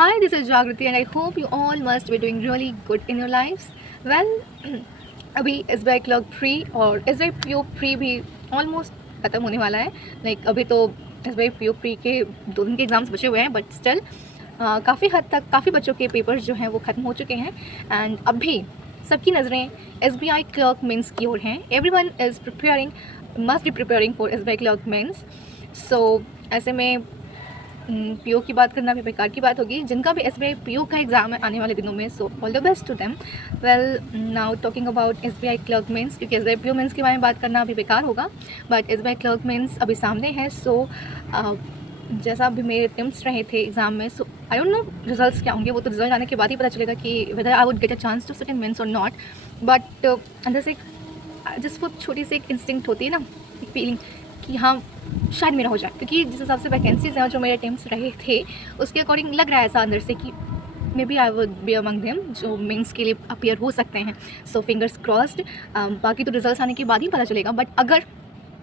Hi, this is Jagriti and I hope you all must be doing really good in your lives. Well, अभी S B I clerk pre और S B I P O pre भी almost ख़त्म होने वाला है. अभी तो S B I P O pre के 2 दिन के एग्ज़ाम्स बचे हुए हैं, बट स्टिल काफ़ी हद तक काफ़ी बच्चों के पेपर्स जो हैं वो ख़त्म हो चुके हैं. एंड अभी सबकी नज़रें S B I clerk mains की ओर हैं. Everyone is preparing, must be preparing for S B I clerk mains. So ऐसे में पी ओ की बात करना भी बेकार की बात होगी. जिनका भी S B I P O का एग्ज़ाम है आने वाले दिनों में, so all the best to them. Well, now talking about S B I clerk mains, क्योंकि S B I P O mains के बारे में बात करना अभी बेकार होगा, but S B I clerk mains अभी सामने है. सो जैसा अभी मेरे अटेम्प्ट्स रहे थे एग्ज़ाम में, सो आई डोंट नो रिजल्ट्स क्या होंगे. वो तो रिजल्ट आने के बाद ही पता चलेगा कि whether I would get a chance to sit in mains और नॉट. बट अंदर से जस्ट वो छोटी सी एक इंस्टिंक्ट होती है ना, एक फीलिंग कि हाँ शायद मेरा हो जाए, क्योंकि जिस हिसाब से वैकेंसीज हैं जो मेरे अटेम्प्ट्स रहे थे उसके अकॉर्डिंग लग रहा है ऐसा अंदर से कि maybe I would be among them जो मेंस के लिए अपीयर हो सकते हैं. So fingers crossed. बाकी तो रिजल्ट्स आने के बाद ही पता चलेगा. बट अगर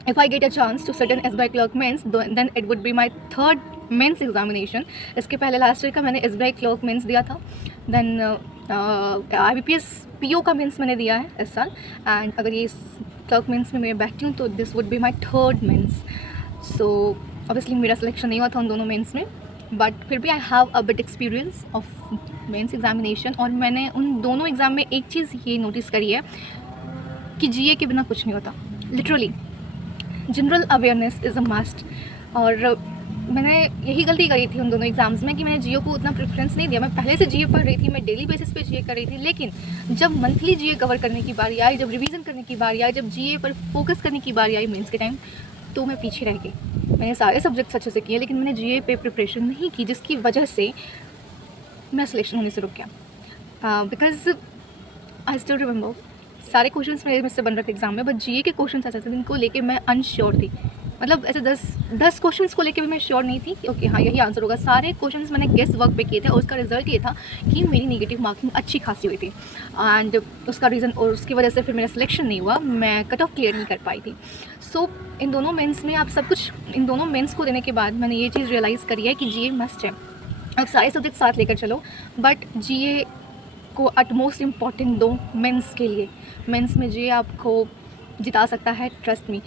if I get a chance to sit in SBI Clerk Mains, then it would be my third mains examination. इसके पहले लास्ट ईयर का मैंने SBI Clerk Mains दिया था. देन IBPS PO का मेंस मैंने दिया है इस साल. एंड अगर ये क्लर्क मेंस में मैं बैठती हूँ तो this would be my third mains. So obviously मेरा सिलेक्शन नहीं हुआ था उन दोनों मेंस में, बट फिर भी I have a bit experience of mains examination. और मैंने उन दोनों एग्ज़ाम में एक चीज़ ये नोटिस करी है कि GA के बिना कुछ नहीं होता. Literally general awareness is a must. और मैंने यही गलती करी थी उन दोनों एग्ज़ाम्स में कि मैंने GA को उतना प्रेफरेंस नहीं दिया. मैं पहले से GA पढ़ रही थी, मैं डेली बेसिस पे GA कर रही थी, लेकिन जब मंथली GA कवर करने की बारी आई, जब रिवीजन करने की बारी आई, जब GA पर फोकस करने की बारी आई मेंस के टाइम, तो मैं पीछे रह गई. मैंने सारे सब्जेक्ट्स अच्छे से किए, लेकिन मैंने GA पे प्रिपरेशन नहीं की, जिसकी वजह से मैं सिलेक्शन होने से रुक गया. बिकॉज आई स्टिल रिमेंबर सारे क्वेश्चंस मेरे में से बन रहे थे एग्जाम में, बट GA के क्वेश्चंस ऐसे थे जिनको लेके मैं अनश्योर थी. मतलब ऐसे 10 क्वेश्चंस को लेके भी मैं श्योर नहीं थी कि ओके हाँ यही आंसर होगा. सारे क्वेश्चंस मैंने गेस वर्क पे किए थे और उसका रिजल्ट ये था कि मेरी नेगेटिव मार्किंग अच्छी खासी हुई थी. एंड उसका रीज़न और उसकी वजह से फिर मेरा सिलेक्शन नहीं हुआ, मैं कट ऑफ क्लियर नहीं कर पाई थी. सो इन दोनों मेंस में आप सब कुछ, इन दोनों मेंस को देने के बाद मैंने ये चीज़ रियलाइज़ करी है कि GA मस्ट है. अब सारे सब्जेक्ट साथ लेकर चलो, बट GA को अटमोस्ट इम्पॉर्टेंट दो मेंस के लिए. मेंस में GA आपको जिता सकता है, ट्रस्ट मी.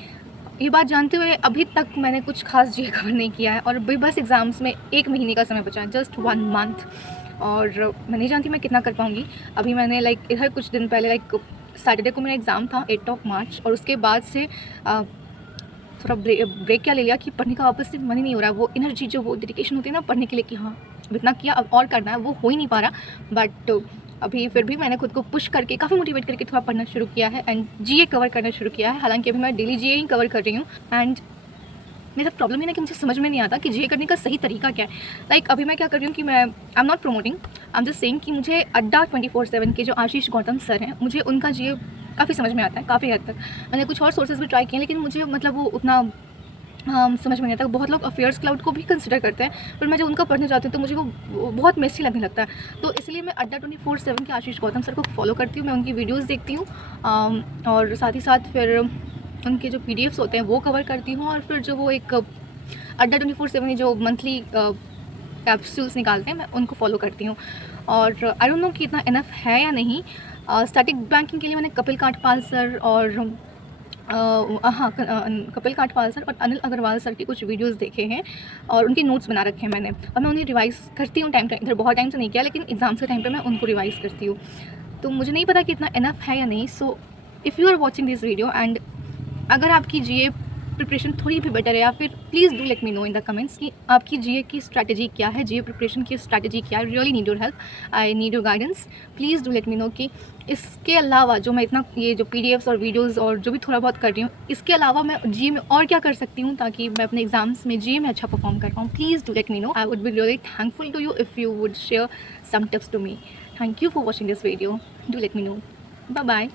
ये बात जानते हुए अभी तक मैंने कुछ खास GA कवर नहीं किया है और अभी बस एग्ज़ाम्स में 1 महीने का समय बचा है, जस्ट 1 मंथ. और मैं नहीं जानती मैं कितना कर पाऊँगी. अभी मैंने इधर कुछ दिन पहले सैटरडे को मेरा एग्ज़ाम था 8 मार्च, और उसके बाद से थोड़ा ब्रेक क्या ले लिया कि पढ़ने का वापस से मन ही नहीं हो रहा. वो एनर्जी जो वो डेडिकेशन होती है ना पढ़ने के लिए कि हाँ अब इतना किया अब और करना है, वो हो ही नहीं पा रहा. बट अभी फिर भी मैंने खुद को पुश करके काफ़ी मोटिवेट करके थोड़ा पढ़ना शुरू किया है एंड GA कवर करना शुरू किया है. हालांकि अभी मैं डेली GA ही कवर कर रही हूँ. एंड मेरा प्रॉब्लम ये ना कि मुझे समझ में नहीं आता कि GA करने का सही तरीका क्या है. अभी मैं क्या कर रही हूँ कि मैं I am not promoting, I am just saying कि मुझे अड्डा 24/7 के जो आशीष गौतम सर हैं, मुझे उनका GA काफ़ी समझ में आता है काफ़ी हद तक. मैंने कुछ और सोर्सेज भी ट्राई किए, लेकिन मुझे मतलब वो उतना समझ में नहीं आता. बहुत लोग अफेयर्स क्लाउड को भी कंसिडर करते हैं, पर मैं जब उनका पढ़ने जाती हूँ तो मुझे वो बहुत मेसी लगने लगता है. तो इसलिए मैं अड्डा 24/7 के आशीष गौतम सर को फॉलो करती हूँ. मैं उनकी वीडियोस देखती हूँ और साथ ही साथ फिर उनके जो PDFs होते हैं वो कवर करती हूँ. और फिर जो वो एक अड्डा 24/7 जो मंथली कैप्सूल्स निकालते हैं, मैं उनको फॉलो करती हूँ. और आई डोंट नो कि इतना इनफ है या नहीं. स्टैटिक बैंकिंग के लिए मैंने कपिल काठपाल सर और कपिल काठपाल सर और अनिल अग्रवाल सर के कुछ वीडियोस देखे हैं और उनके नोट्स बना रखे हैं मैंने, और मैं उन्हें रिवाइज़ करती हूँ. इधर बहुत टाइम से नहीं किया, लेकिन एग्ज़ाम्स के टाइम पे मैं उनको रिवाइज़ करती हूँ. तो मुझे नहीं पता कि इतना इनफ है या नहीं. So if you are watching this video and अगर आपकी GA प्रिपरेशन थोड़ी भी बेटर है, या फिर please do let me no in the comments कि आपकी GA की स्ट्रैटेजी क्या है, GA प्रिपरेशन की स्ट्रैटेजी क्या है. I really need your help, I need your guidance. Please do let me no कि इसके अलावा जो मैं इतना ये जो PDFs और वीडियोस और जो भी थोड़ा बहुत कर रही हूँ, इसके अलावा मैं GA में और क्या कर सकती हूँ ताकि मैं अपने एग्जाम्स में GA में अच्छा परफॉर्म कर पाऊँ. Please do let me know. I would be really thankful to you if you would share some tips to me. Thank you for watching this video. Do let me know. Bye bye.